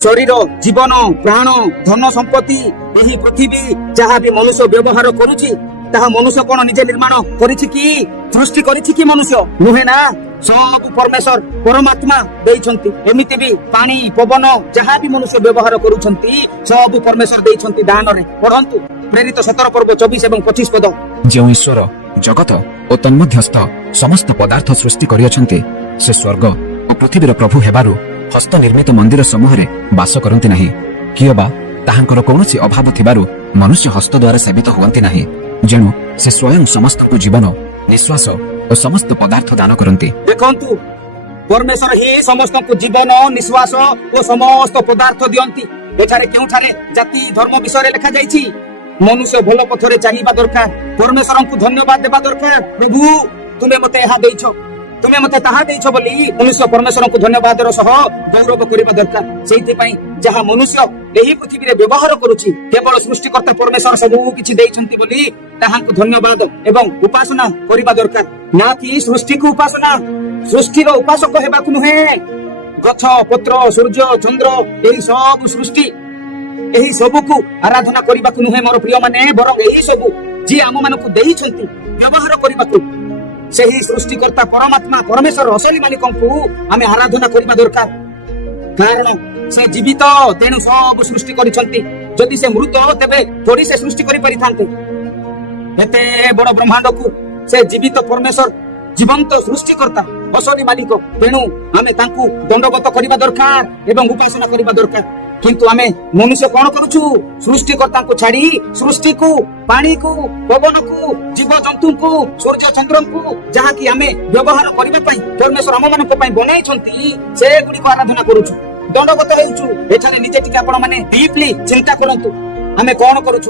शरीर जीवन प्राण धन संपत्ति यही पृथ्वी जहाँ भी मनुष्य व्यवहार करुछि ताहा मनुष्य कौन निजे निर्माण करिछि कि सृष्टि करिछि कि मनुष्य नुहे ना सब परमेश्वर परमात्मा देइछंती एमिति भी पानी पवन जहाँ भी मनुष्य व्यवहार करुछंती सब परमेश्वर देइछंती दान रे पढ़ंतु प्रेरित 17 पर्व 24 एवं 25 पद जो ईश्वर जगत और तन्मध्यस्थ समस्त पदार्थ सृष्टि करियछंती से स्वर्ग और पृथ्वीर प्रभु हेबारु हस्त निर्मित मंदिर समूह रे वास करंती नाही कियबा ताहांकर कौनसी अभाव थिबारु मनुष्य हस्त द्वारा सेवित हुअंती नाही जेणु से स्वयं समस्त को जीवन निश्वास और समस्त पदार्थ दान करंती। देखंतु परमेश्वर ही समस्त को जीवन निश्वास और समस्त पदार्थ दियंती एठारे केउठारे जाति धर्म विषय रे लिखा जाईछि मनुष्य भलो पथरे चाहिबा दरकार परमेश्वर को धन्यवाद देबा दरकार प्रभु तुमे मते एहा देइछो तुमे मते ताहा देइछो बोली मनुष्य परमेश्वर को धन्यवाद रो सह गौरव करिबा दरकार सेहिते पई जहा मनुष्य एही पृथ्वी रे व्यवहार करूछि केवल सृष्टिकर्ता परमेश्वर सब किछि देइछंती बोली ताहांको धन्यवाद एवं उपासना करिबा दरकार ना कि सृष्टि को उपासना सृष्टि रो उपासक हेबाकु नुहे गछ पत्र सूर्य चंद्र एही सब सृष्टि एही सब को आराधना करिबाकु नुहे मोर प्रिय माने बरं एही सब जे आम मानकु देइछंती व्यवहार करिबाकु सेही सृष्टिकर्ता परमात्मा परमेश्वर असली मालिकंकु आमे आराधना करिबा दरकार कारण से जीवित तेणु सब सृष्टि करिसंती जदि से मृत तेबे थोड़ी से सृष्टि करि परिथांते एते बड़ ब्रह्मांड को से जीवित परमेश्वर जीवंत सृष्टिकर्ता असली मालिक तेणु आमे तांकु दंडवत करिबा दरकार एवं उपासना करिबा दरकार किंतु आमे मनुष्य कौन करूछु सृष्टिकर्ता को छाड़ी सृष्टि को पानी को पवन को जीव जंतु को सूर्य चंद्र को जहाँ की आमे व्यवहार करिबा पई परमेश्वर आम मानक पई बनाइछंती से गुडी को आराधना करूछु दंडवत हेउछु एठाने निजे टिके आपण माने डीपली चिंता करंतु आमे कौन करूछु।